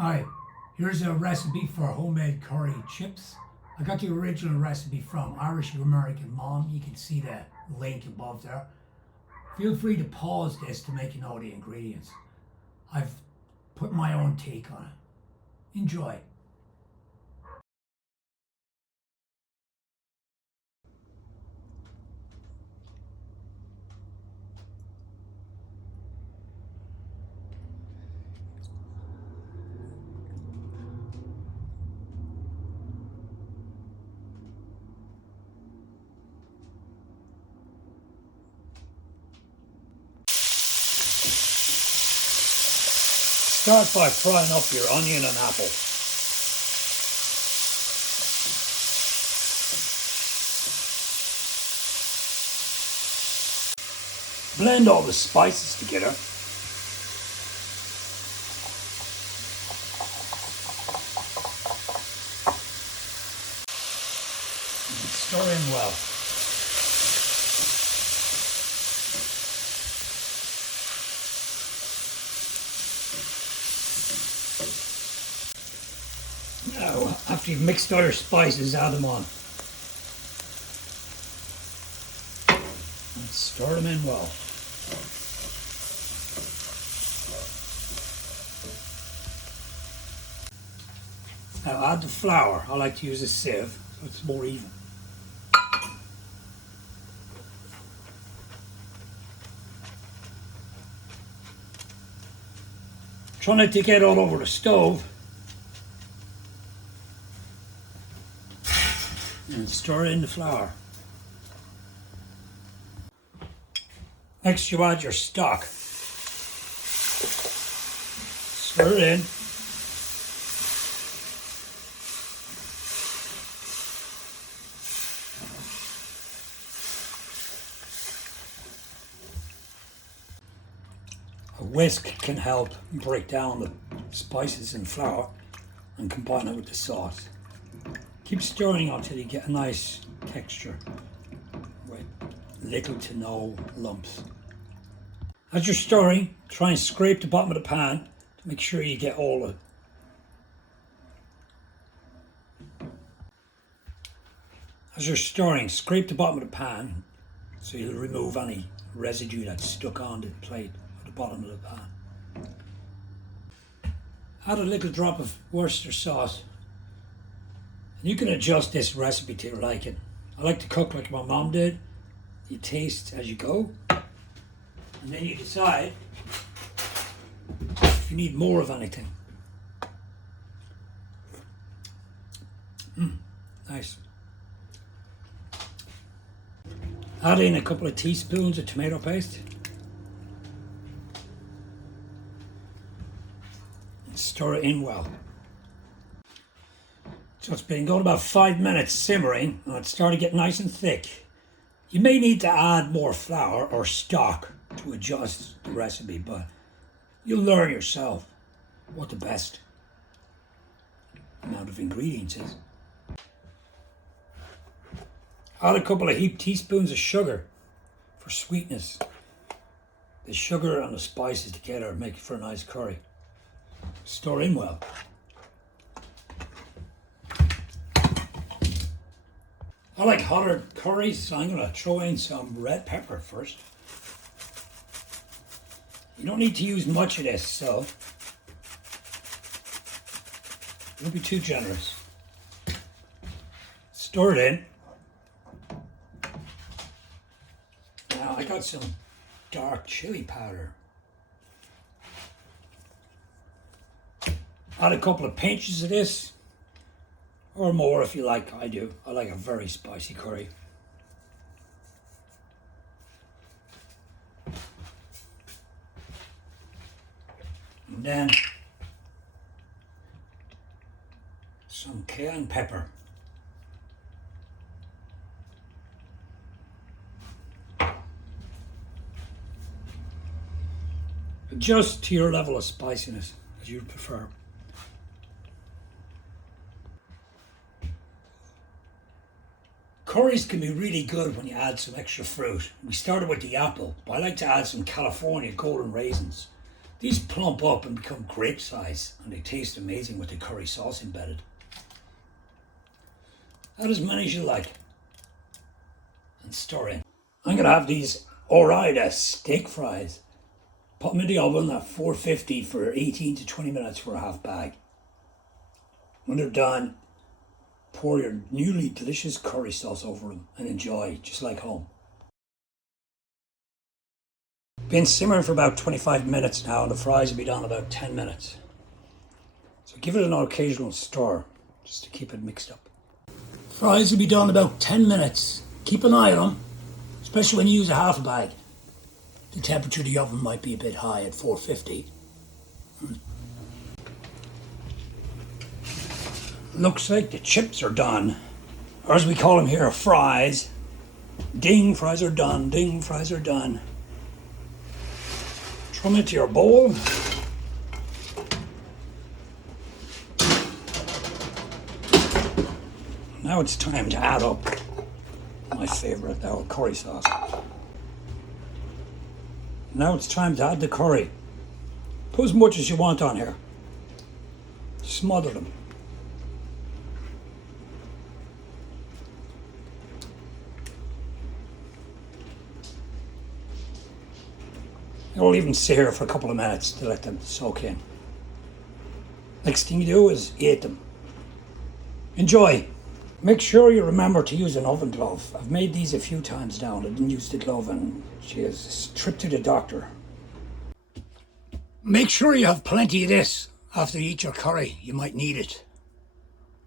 Hi, here's a recipe for homemade curry chips. I got the original recipe from Irish American Mom. You can see the link above there. Feel free to pause this to make you know the ingredients. I've put my own take on it. Enjoy. Start by frying up your onion and apple. Blend all the spices together. And stir in well. Now, after you've mixed all your spices, add them on. And stir them in well. Now add the flour. I like to use a sieve so it's more even. Try not to get all over the stove. And stir in the flour. Next you add your stock. Stir it in. A whisk can help break down the spices and flour and combine it with the sauce. Keep stirring until you get a nice texture with little to no lumps. As you're stirring, try and scrape the bottom of the pan to make sure you get all of it. As you're stirring, scrape the bottom of the pan so you'll remove any residue that's stuck on the plate at the bottom of the pan. Add a little drop of Worcester sauce. You can adjust this recipe to your liking. I like to cook like my mom did. You taste as you go, and then you decide if you need more of anything. Nice. Add in a couple of teaspoons of tomato paste. And stir it in well. So it's been going about 5 minutes simmering and it's started to get nice and thick. You may need to add more flour or stock to adjust the recipe, but you'll learn yourself what the best amount of ingredients is. Add a couple of heaped teaspoons of sugar for sweetness. The sugar and the spices together make for a nice curry. Stir in well. I like hotter curries, so I'm going to throw in some red pepper first. You don't need to use much of this, so don't be too generous. Stir it in. Now I got some dark chili powder. Add a couple of pinches of this. Or more if you like. I do. I like a very spicy curry. And then some cayenne pepper. Adjust to your level of spiciness as you prefer. Curries can be really good when you add some extra fruit. We started with the apple, but I like to add some California golden raisins. These plump up and become grape size, and they taste amazing with the curry sauce embedded. Add as many as you like and stir in. I'm going to have these origiinal steak fries. Put them in the oven at 450 for 18 to 20 minutes for a half bag. When they're done, pour your newly delicious curry sauce over them and enjoy, just like home. Been simmering for about 25 minutes now, and the fries will be done in about 10 minutes. So give it an occasional stir, just to keep it mixed up. Fries will be done in about 10 minutes. Keep an eye on them, especially when you use a half a bag. The temperature of the oven might be a bit high at 450. Looks like the chips are done, or as we call them here, fries. Ding, fries are done. Ding, fries are done. Throw them into your bowl. Now it's time to add up my favorite, our curry sauce. Now it's time to add the curry. Put as much as you want on here. Smother them. I'll even sit here for a couple of minutes to let them soak in. Next thing you do is eat them. Enjoy. Make sure you remember to use an oven glove. I've made these a few times now and I didn't use the glove, and she has a trip to the doctor. Make sure you have plenty of this after you eat your curry. You might need it.